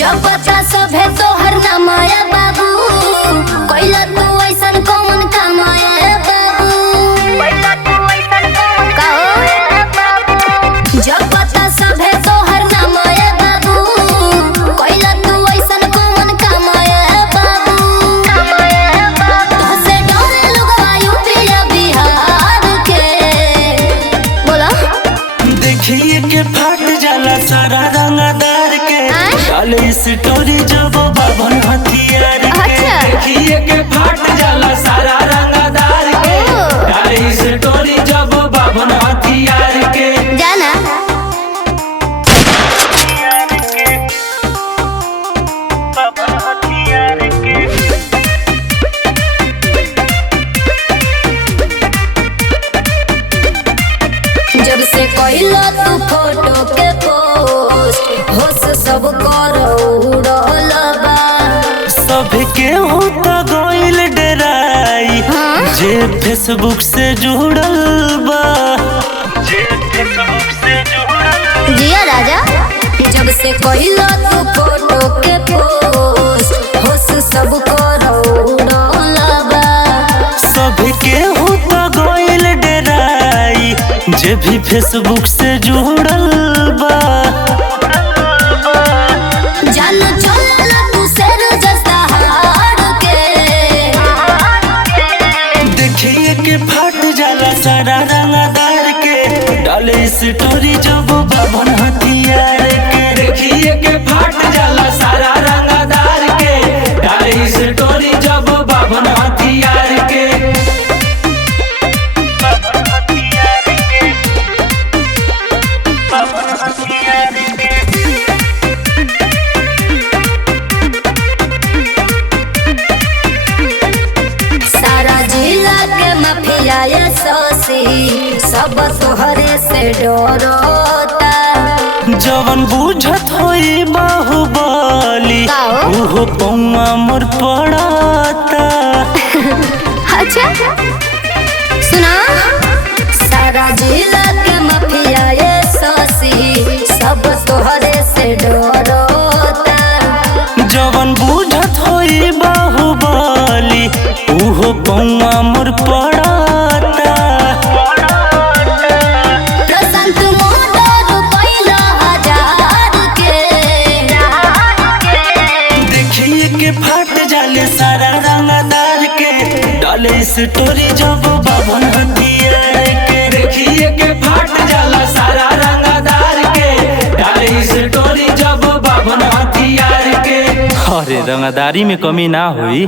जब बच्चा सब है तो हर नामाया बाबू कोइला तू ऐसन कौन कमाया बाबू कोइला तू ऐसन कहो जब बच्चा सब है तो हर नामाया बाबू कोइला तू ऐसन कौन कमाया बाबू तोसे डरे लोगवा यूपी या बिहार के बोला देखिए के फाट जाला सारा रंगदार के डाले स्टोरी जब बाबन हथियार के देखिए के फाट जाला सारा रंगदार के डाले स्टोरी जब बाबन हथियार के जाना जब से कोइला तू फोटो के पोस्ट होश सब करौड़ल बा सबके होता गइल डराई जे फेसबुक से जुड़ल बा जिया राजा जब से कोइला तू फोटो के पोस्ट होश सब करौड़ल बा सबके होता गइल डराई जे भी फेसबुक से जुड़ल बा जान चलला तू शेर जैसा हार के देखिए के फाट जाला सारा रंगदार के डाले स्टोरी जब बाबन हथियार के देखिए के फाट जाला सारा रंगदार के डाले स्टोरी जब बाबन हथियार के सारा जिला के माफिया ये सोसी सब तोहरे से डरता जवन बुझत होई बाहुबली उहो पौमा मोर पड़ता अच्छा सुना सारा जिला के माफिया ये सोसी सब तोहरे से डरता जवन बुझत होई बाहुबली उहो पौमा मोर पड़ता प्रशांत मोटर पहिला हजार के देखिए के फाट जाले सारा रंगदार के डाले स्टोरी जब बाबन हथियार के देखिए के फाट जाला सारा रंगदार के डाले स्टोरी जब बाबन हथियार के अरे रंगदारी में कमी ना हुई।